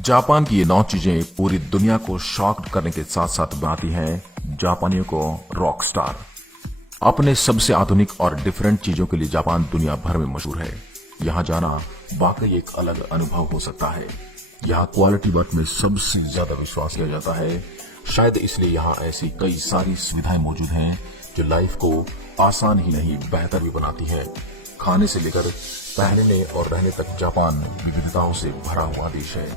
Japan की ये 9 चीजें पूरी दुनिया को शॉक्ड करने के साथ साथ बनाती हैं जापानियों को रॉक स्टार। अपने सबसे आधुनिक और डिफरेंट चीजों के लिए जापान दुनिया भर में मशहूर है। यहाँ जाना वाकई एक अलग अनुभव हो सकता है। यहाँ क्वालिटी वर्क में सबसे ज्यादा विश्वास किया जाता है। शायद इसलिए यहाँ ऐसी कई सारी सुविधाएं मौजूद हैं जो लाइफ को आसान ही नहीं बेहतर भी बनाती है। खाने से लेकर पहनने और रहने तक जापान विविधताओं से भरा हुआ देश है।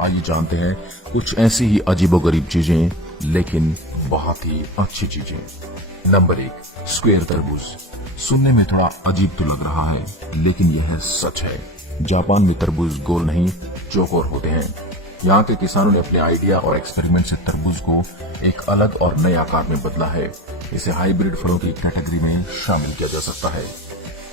आइए जानते हैं कुछ ऐसी ही अजीबोगरीब चीजें लेकिन बहुत ही अच्छी चीजें। नंबर 1, स्क्वायर तरबूज। सुनने में थोड़ा अजीब तो लग रहा है लेकिन यह सच है। जापान में तरबूज गोल नहीं चौकोर होते हैं। यहाँ के किसानों ने अपने आइडिया और एक्सपेरिमेंट से तरबूज को एक अलग और नए आकार में बदला है। इसे हाइब्रिड फलों की कैटेगरी में शामिल किया जा सकता है।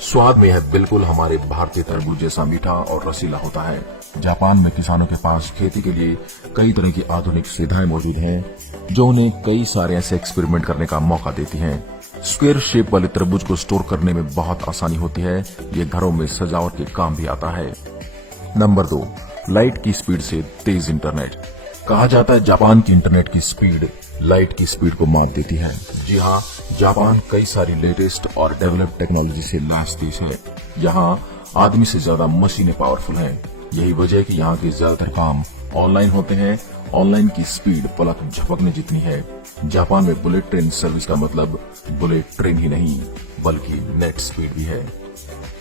स्वाद में यह बिल्कुल हमारे भारतीय तरबूज जैसा मीठा और रसीला होता है। जापान में किसानों के पास खेती के लिए कई तरह की आधुनिक सुविधाएं मौजूद हैं जो उन्हें कई सारे ऐसे एक्सपेरिमेंट करने का मौका देती हैं। स्क्वायर शेप वाले तरबूज को स्टोर करने में बहुत आसानी होती है। ये घरों में सजावट के काम भी आता है। नंबर 2, लाइट की स्पीड से तेज इंटरनेट। कहा जाता है जापान की इंटरनेट की स्पीड लाइट की स्पीड को माप देती है। जी हाँ, जापान कई सारी लेटेस्ट और डेवलप्ड टेक्नोलॉजी से लैस देश है। यहाँ आदमी से ज्यादा मशीनें पावरफुल हैं। यही वजह है कि यहाँ के ज्यादातर काम ऑनलाइन होते हैं। ऑनलाइन की स्पीड पलक झपकने जितनी है। जापान में बुलेट ट्रेन सर्विस का मतलब बुलेट ट्रेन ही नहीं बल्कि नेट स्पीड भी है।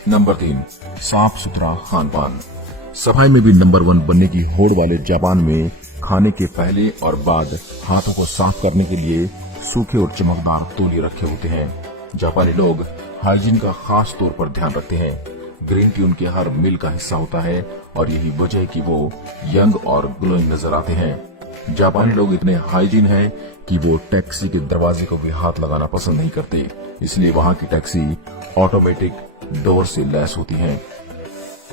नंबर 3, साफ सुथरा खान पान। सफाई में भी नंबर 1 बनने की होड़ वाले जापान में खाने के पहले और बाद हाथों को साफ करने के लिए सूखे और चमकदार तौलिए रखे होते हैं। जापानी लोग हाइजीन का खास तौर पर ध्यान रखते हैं। ग्रीन टी उनके हर मील का हिस्सा होता है और यही वजह है कि वो यंग और ग्लोइंग नजर आते हैं। जापानी लोग इतने हाइजीन हैं कि वो टैक्सी के दरवाजे को भी हाथ लगाना पसंद नहीं करते। इसलिए वहाँ की टैक्सी ऑटोमेटिक डोर से लैस होती है।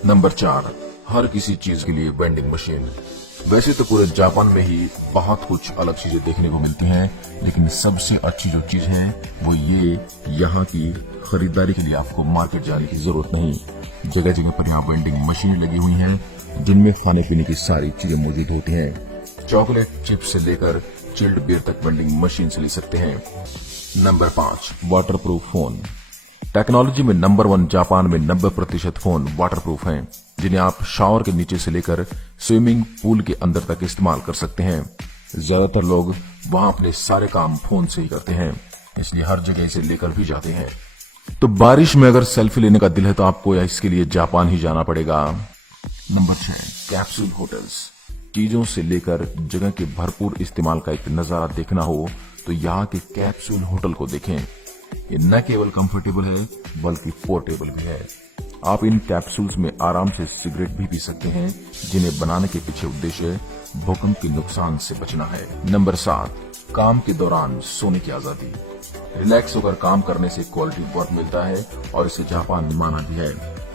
नंबर 4, हर किसी चीज के लिए वेंडिंग मशीन। वैसे तो पूरे जापान में ही बहुत कुछ अलग चीजें देखने को मिलती हैं, लेकिन सबसे अच्छी जो चीज है वो ये, यहाँ की खरीदारी के लिए आपको मार्केट जाने की जरूरत नहीं। जगह जगह पर यहाँ वेंडिंग मशीन लगी हुई हैं जिनमें खाने पीने की सारी चीजें मौजूद होती हैं। चॉकलेट चिप्स से लेकर चिल्ड बियर तक वेंडिंग मशीन से ले सकते हैं। Number 5, waterproof phone. टेक्नोलॉजी में नंबर 1 जापान में 90% फोन वाटरप्रूफ हैं जिन्हें आप शावर के नीचे से लेकर स्विमिंग पूल के अंदर तक इस्तेमाल कर सकते हैं। ज्यादातर लोग वहां अपने सारे काम फोन से ही करते हैं, इसलिए हर जगह इसे लेकर भी जाते हैं। तो बारिश में अगर सेल्फी लेने का दिल है तो आपको इसके लिए जापान ही जाना पड़ेगा। Number 6, capsule hotels. चीजों से लेकर जगह के भरपूर इस्तेमाल का एक नजारा देखना हो तो यहाँ के कैप्सूल होटल को देखें। ये न केवल कंफर्टेबल है बल्कि पोर्टेबल भी है। आप इन कैप्सूल्स में आराम से सिगरेट भी पी सकते हैं जिन्हें बनाने के पीछे उद्देश्य भूकंप के नुकसान से बचना है। नंबर 7, काम के दौरान सोने की आजादी। रिलैक्स होकर काम करने से क्वालिटी वर्क मिलता है और इसे जापान माना भी है।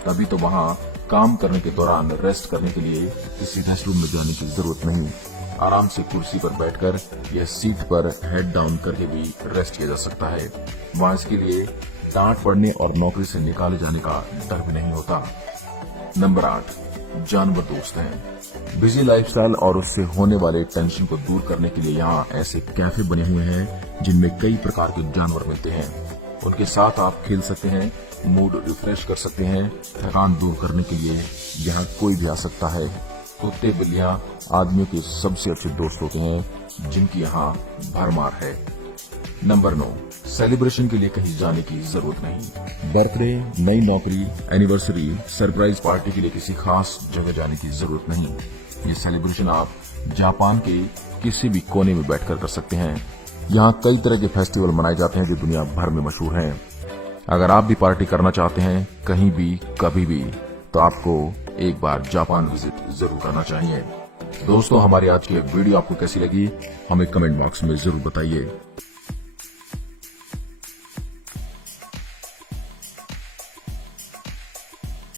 तभी तो वहाँ काम करने के दौरान रेस्ट करने के लिए किसी रेस्ट रूम में जाने की जरूरत नहीं। आराम से कुर्सी पर बैठकर या सीट पर हेड डाउन करके भी रेस्ट किया जा सकता है। वहाँ इसके लिए डांट पड़ने और नौकरी से निकाले जाने का डर भी नहीं होता। नंबर 8, जानवर दोस्त हैं। बिजी लाइफस्टाइल और उससे होने वाले टेंशन को दूर करने के लिए यहाँ ऐसे कैफे बने हुए हैं जिनमें कई प्रकार के जानवर मिलते हैं। उनके साथ आप खेल सकते हैं, मूड रिफ्रेश कर सकते हैं। थकान दूर करने के लिए यहाँ कोई भी आ सकता है। कुत्ते बिल्लियां आदमियों के सबसे अच्छे दोस्त होते हैं जिनकी यहाँ भरमार है। नंबर 9, सेलिब्रेशन के लिए कहीं जाने की जरूरत नहीं। बर्थडे, नई नौकरी, एनिवर्सरी, सरप्राइज पार्टी के लिए किसी खास जगह जाने की जरूरत नहीं। ये सेलिब्रेशन आप जापान के किसी भी कोने में बैठकर कर सकते हैं। यहाँ कई तरह के फेस्टिवल मनाए जाते हैं जो दुनिया भर में मशहूर हैं। अगर आप भी पार्टी करना चाहते हैं कहीं भी कभी भी तो आपको एक बार जापान विजिट जरूर करना चाहिए। दोस्तों, हमारी आज की वीडियो आपको कैसी लगी हमें कमेंट बॉक्स में जरूर बताइए।